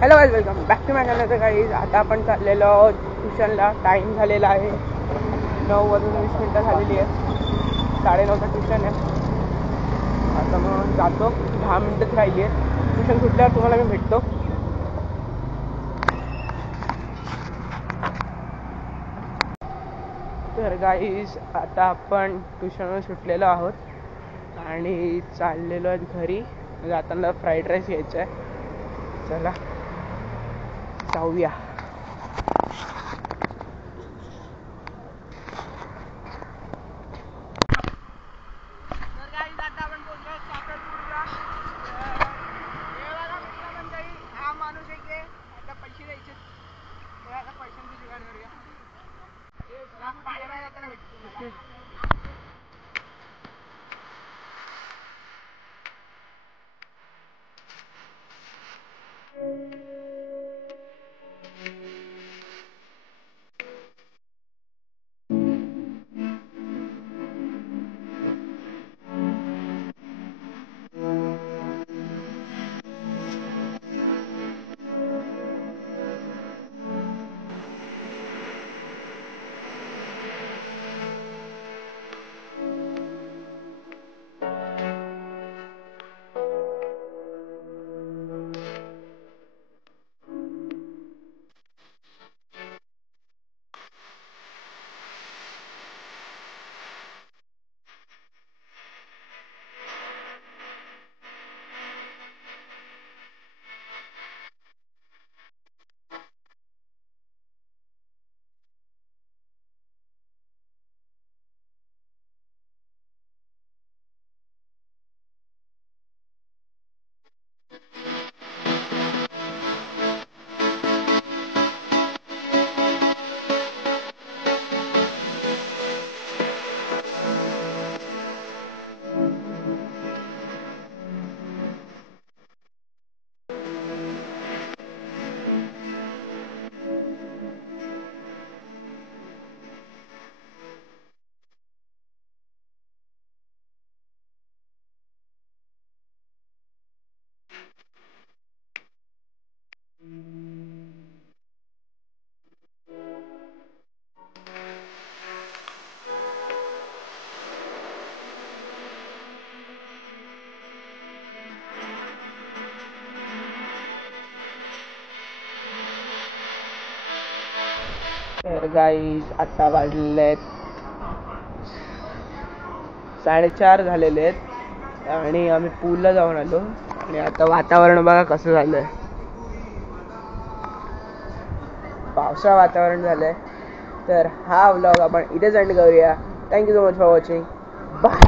Hello guys, welcome back to my channel. तर guys आता आपण चाललेलो आहोत ट्युशनला. टाईम झालेला आहे 9:20 झालेली आहे. 9:30चं ट्युशन आहे. आता मग जातो, 10 मिनटंच राहिली आहे. ट्युशन सुटल्यावर तुम्हाला मी भेटतो. तर गाईज आता आपण ट्युशनवर सुटलेलो आहोत आणि चाललेलो आहेत घरी. जाताना फ्राईड राईस घ्यायचा आहे. चला जाऊया. तर गाईज आता आपण पोहोचलो साखरपूरला. हा माणूस आहे की आता पैसे द्यायचे. आता पैशांची जुगाड करूया. तर गाईज आता वाजले आहेत 4:30 झालेले आहेत आणि आम्ही पूलला जाऊन आलो. आणि आता वातावरण बघा कसं झालंय. पावसाळा वातावरण झालंय. तर हा व्लॉग आपण इथेच एंड करूया. Thank you so much for watching. Bye.